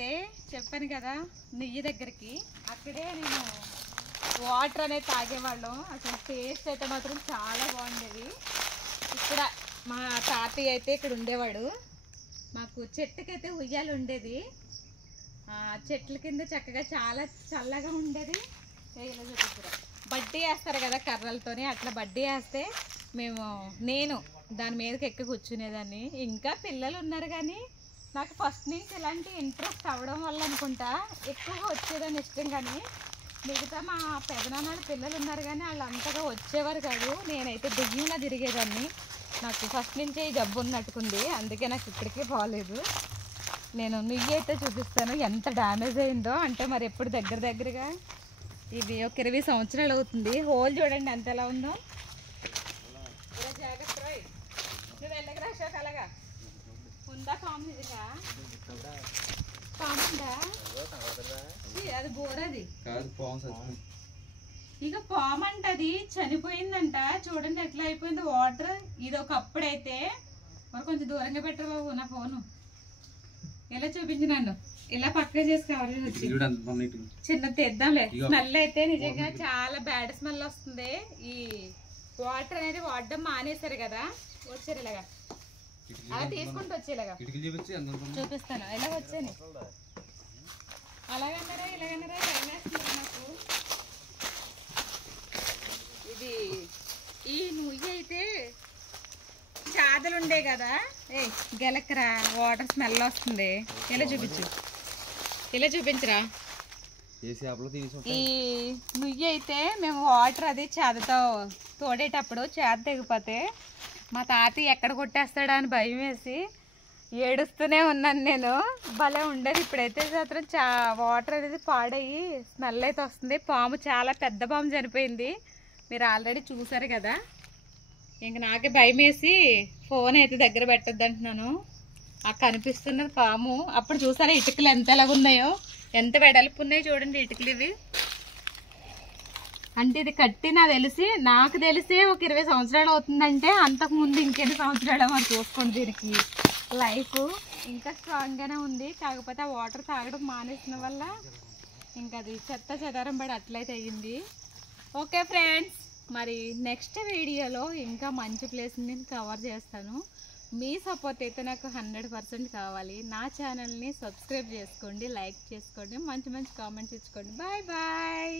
చెప్పాను కదా నెయ్యి దగ్గరికి, అక్కడే నేను వాటర్ అనేది తాగేవాళ్ళం. అసలు టేస్ట్ అయితే మాత్రం చాలా బాగుండేది. ఇక్కడ మా తాతయ్య అయితే ఇక్కడ ఉండేవాడు. మాకు చెట్టుకైతే ఉయ్యాలు ఉండేది. చెట్ల కింద చక్కగా చాలా చల్లగా ఉండేది. ఇలా చూపిస్తారు, బడ్డీ వేస్తారు కదా కర్రలతోని, అట్లా బడ్డీ వేస్తే నేను దాని మీదకి ఎక్కి కూర్చునేదాన్ని. ఇంకా పిల్లలు ఉన్నారు కానీ నాకు ఫస్ట్ నుంచి ఇలాంటి ఇంట్రెస్ట్ అవ్వడం వల్ల అనుకుంటా ఎక్కువగా వచ్చేదని ఇష్టం. కానీ మిగతా మా పెదనాన్న పిల్లలు ఉన్నారు కానీ వాళ్ళు అంతగా వచ్చేవారు కాదు. నేనైతే దెయ్యంలా తిరిగేదాన్ని. నాకు ఫస్ట్ నుంచే ఈ జబ్బు ఉన్నట్టుకుంది, అందుకే నాకు ఇక్కడికే పోలేదు. నేను నెయ్యి అయితే చూపిస్తాను ఎంత డ్యామేజ్ అయిందో. అంటే మరి ఎప్పుడు దగ్గరగా ఇది ఒక 20 సంవత్సరాలు అవుతుంది. హోల్ చూడండి ఎంత ఎలా ఉందో. ఇలా జాగ్రత్త నువ్వు వెళ్ళగా రాశాక అలాగా ఉందా పాము? నిజంగా పాముందా? అది బోరది ఇక పాము అంట, అది చనిపోయిందంట. చూడండి ఎట్లా అయిపోయింది వాటర్. ఇది ఒకప్పుడైతే మరి కొంచెం దూరంగా పెట్టరు బాబు నా ఫోను. ఎలా చూపించి నన్ను ఇలా పక్క చేసి కావాలి వచ్చి చిన్న తెద్దాంలే. స్మెల్ అయితే నిజంగా చాలా బ్యాడ్ స్మెల్ వస్తుంది. ఈ వాటర్ అనేది వాడడం మానేశారు కదా. వచ్చారు ఇలాగా అలా తీసుకుంటూ వచ్చేలాగా చూపిస్తాను. ఇలా వచ్చాను అలాగన్నారా ఇలాగన్నారా భయమేస్తున్నారు నాకు. ఇది ఈ నుయ్యి అయితే చాదలు ఉండే కదా. గెలకరా వాటర్ స్మెల్ వస్తుంది. ఇలా చూపించు, ఇలా చూపించరా. ఈ నుయ్యి అయితే మేము వాటర్ అది చేదతో తోడేటప్పుడు చేద తెగిపోతే మా తాతయ్య ఎక్కడ కొట్టేస్తాడా అని భయం వేసి ఏడుస్తూనే ఉన్నాను నేను. భలే ఉండేది. ఇప్పుడైతే మాత్రం వాటర్ అనేది పాడయ్యి స్మెల్ అయితే వస్తుంది. పాము చాలా పెద్ద పాము చనిపోయింది, మీరు ఆల్రెడీ చూసారు కదా. ఇంక నాకే భయం వేసి ఫోన్ అయితే దగ్గర పెట్టద్దు అంటున్నాను. ఆ కనిపిస్తున్నది పాము. అప్పుడు చూసారా ఇటుకలు ఎంత ఎలాగున్నాయో, ఎంత వెడల్పు ఉన్నాయో చూడండి ఇటుకలు ఇవి. అంటే ఇది కట్టి నాకు తెలిసి ఒక 20 సంవత్సరాలు అవుతుందంటే అంతకుముందు ఇంకెన్ని సంవత్సరాలు మరి చూసుకోండి. దీనికి లైఫ్ ఇంకా స్ట్రాంగ్గానే ఉంది. కాకపోతే ఆ వాటర్ తాగడం మానేసిన వల్ల ఇంకా అది చెత్త చెదారం పడి అట్లయితే అయ్యింది. ఓకే ఫ్రెండ్స్, మరి నెక్స్ట్ వీడియోలో ఇంకా మంచి ప్లేస్ని నేను కవర్ చేస్తాను. మీ సపోర్ట్ అయితే నాకు 100% కావాలి. నా ఛానల్ని సబ్స్క్రైబ్ చేసుకోండి, లైక్ చేసుకోండి, మంచి కామెంట్స్ ఇచ్చుకోండి. Bye bye.